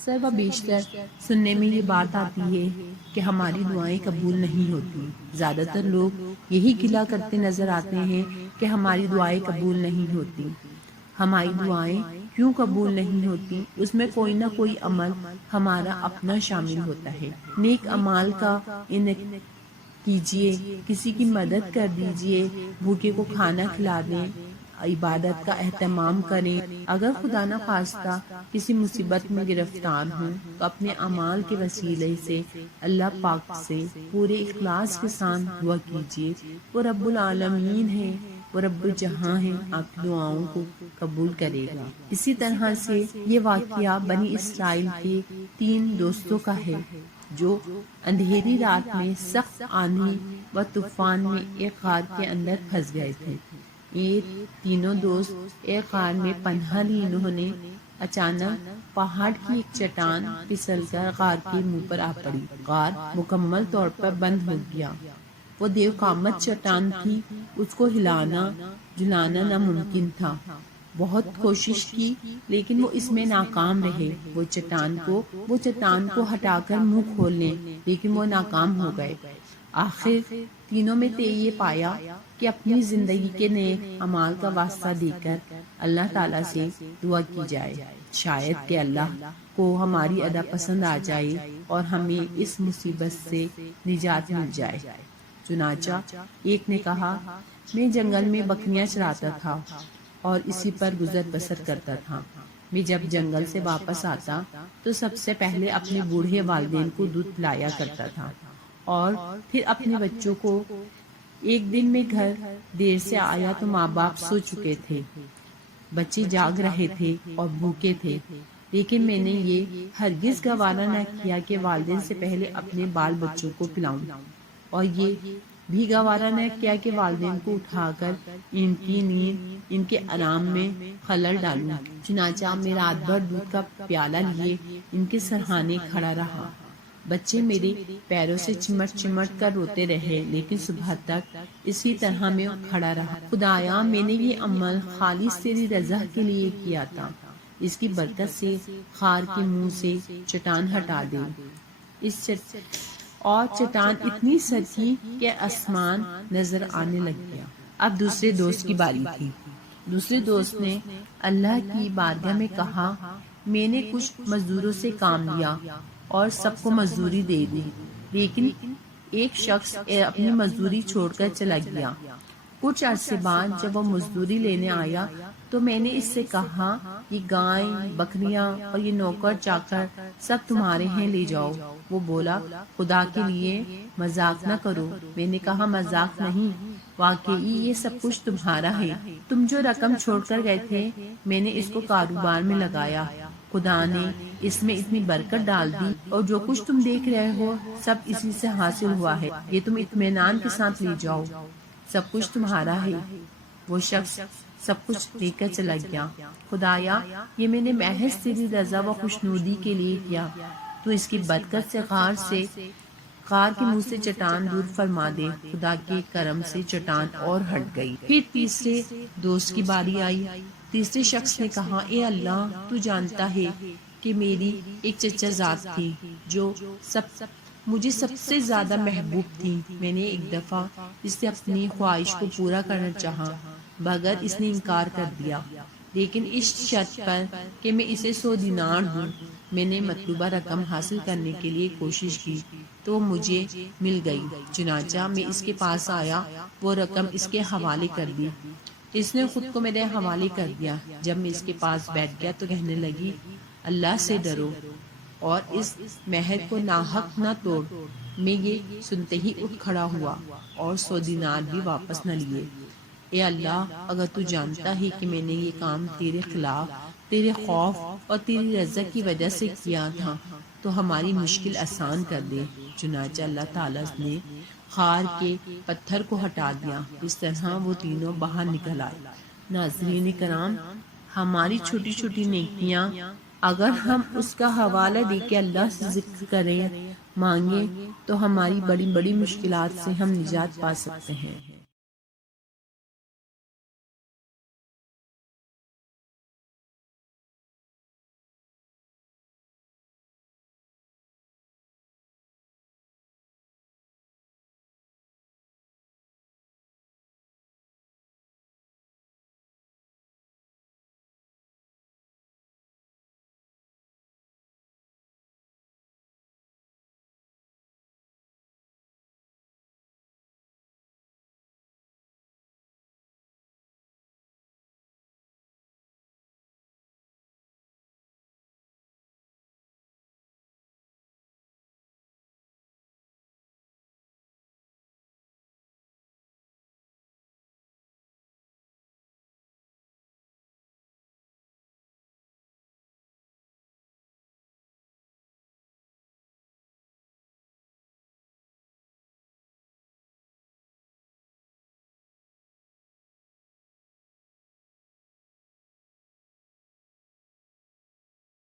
اکثر و بیشتر سننے میں یہ بات آتی ہے کہ ہماری دعائیں قبول نہیں ہوتی۔ زیادہ تر لوگ یہی گلہ کرتے نظر آتے ہیں کہ ہماری دعائیں قبول نہیں ہوتی۔ ہماری دعائیں کیوں قبول نہیں ہوتی؟ اس میں کوئی نہ کوئی عمل ہمارا اپنا شامل ہوتا ہے۔ نیک اعمال کا کیجیے، کسی کی مدد کر دیجیے، بھوکے کو کھانا کھلا دیں، عبادت کا اہتمام کریں۔ اگر خدا نہ خواستہ کسی مصیبت میں گرفتار ہوں تو اپنے اعمال کے وسیلے سے اللہ پاک سے پورے اخلاص کے ساتھ دعا کیجیے۔ وہ رب العالمین ہے، وہ رب الجہاں ہے، آپ کی دعاؤں کو قبول کرے گا۔ اسی طرح سے یہ واقعہ بنی اسرائیل کے 3 دوستوں کا ہے جو اندھیری رات میں سخت آندھی و طوفان میں ایک غار کے اندر پھنس گئے تھے۔ یہ تینوں دوست ایک غار میں پناہ لی۔ انہوں نے اچانک پہاڑ کی ایک چٹان پھسل کر غار کے منہ پر آ پڑی۔ غار مکمل طور پر بند ہو گیا۔ وہ دیو قامت چٹان تھی، اس کو ہلانا جلانا ناممکن تھا۔ بہت کوشش کی لیکن وہ اس میں ناکام رہے۔ وہ چٹان کو ہٹا کر منہ کھول لیں لیکن وہ ناکام ہو گئے۔ آخر تینوں میں سے یہ پایا کہ اپنی زندگی کے نیک اعمال کا واسطہ دے کر اللہ تعالیٰ سے دعا کی جائے، شاید کہ اللہ کو ہماری ادا پسند آ جائے اور ہمیں اس مصیبت سے نجات مل جائے۔ چنانچہ ایک نے کہا، میں جنگل میں بکریاں چراتا تھا اور اسی پر گزر بسر کرتا تھا۔ میں جب جنگل سے واپس آتا تو سب سے پہلے اپنے بوڑھے والدین کو دودھ پلایا کرتا تھا اور پھر اپنے بچوں کو۔ ایک دن میں گھر دیر سے آیا تو ماں باپ سو چکے تھے، بچے جاگ رہے تھے اور بھوکے تھے، لیکن میں نے یہ ہرگز گوارا نہ کیا کہ والدین سے پہلے اپنے بال بچوں کو پلاؤں، اور یہ بھی گوارا نہ کیا کہ والدین کو اٹھا کر ان کی نیند، ان کے آرام میں خلل ڈالوں۔ چنانچہ میں رات بھر دودھ کا پیالہ لیے ان کے سرہانے کھڑا رہا۔ بچے میرے پیروں سے چمٹ چمٹ کر روتے رہے لیکن صبح تک اسی طرح میں کھڑا رہا۔ خدایا، میں نے یہ عمل خالص تیری رضا کے لیے کیا تھا، اس کی برکت سے غار کے منہ سے چٹان ہٹا دے۔ اور چٹان اتنی سرخی کہ آسمان نظر آنے لگ گیا۔ اب دوسرے دوست کی باری تھی۔ دوسرے دوست نے اللہ کی بارگاہ میں کہا، میں نے کچھ مزدوروں سے کام لیا اور سب کو مزدوری دے دی، لیکن ایک شخص اپنی مزدوری چھوڑ کر چلا گیا۔ کچھ عرصے بعد جب وہ مزدوری لینے آیا تو میں نے اس سے کہا، یہ گائیں، بکریاں اور یہ نوکر چاکر سب تمہارے ہیں، لے جاؤ۔ وہ بولا، خدا کے لیے مذاق نہ کرو۔ میں نے کہا، مذاق نہیں، واقعی یہ سب کچھ تمہارا ہے۔ تم جو رقم چھوڑ کر گئے تھے میں نے اس کو کاروبار میں لگایا، خدا نے اس میں اتنی برکت ڈال دی اور جو کچھ تم دیکھ رہے ہو سب اسی سے حاصل ہوا ہے، یہ تم اطمینان کے ساتھ لے جاؤ، سب کچھ تمہارا ہے۔ وہ شخص سب کچھ لے کر چلا گیا۔ خدایا، یہ میں نے محض تیری رضا و خوشنودی کے لیے کیا، تو اس کی برکت سے غار کے منہ سے چٹان دور فرما دے۔ خدا کے کرم سے چٹان اور ہٹ گئی۔ پھر تیسرے دوست کی باری آئی۔ تیسرے شخص نے کہا، اے اللہ، تو جانتا ہے کہ میری ایک چچا زاد تھی جو مجھے سب سے زیادہ محبوب تھی۔ میں نے ایک دفعہ اس سے اپنی خواہش کو پورا کرنا چاہا مگر اس نے انکار کر دیا، لیکن اس شرط پر کہ میں اسے 100 دینار دوں۔ میں نے مطلوبہ رقم حاصل کرنے کے لیے کوشش کی تو وہ مجھے مل گئی۔ چنانچہ میں اس کے پاس آیا، وہ رقم اس کے حوالے کر دی۔ اس نے خود کو میرے حوالے کر دیا۔ جب میں اس کے پاس بیٹھ گیا تو کہنے لگی، اللہ سے ڈرو اور اس مہر کو ناحق نہ توڑ۔ میں یہ سنتے ہی اٹھ کھڑا ہوا اور 100 دینار بھی واپس نہ لیے۔ اے اللہ، اگر تو جانتا ہے کہ میں نے یہ کام تیرے خلاف، تیرے خوف اور تیری رضا کی وجہ سے کیا تھا تو ہماری مشکل آسان کر دے۔ چنانچہ اللہ تعالیٰ نے غار کے پتھر کو ہٹا دیا، اس طرح وہ تینوں باہر نکل آئے۔ ناظرین کرام، ہماری چھوٹی چھوٹی نیکیاں اگر ہم اس کا حوالہ دے کے اللہ سے ذکر کریں، مانگیں، تو ہماری بڑی بڑی مشکلات سے ہم نجات پا سکتے ہیں۔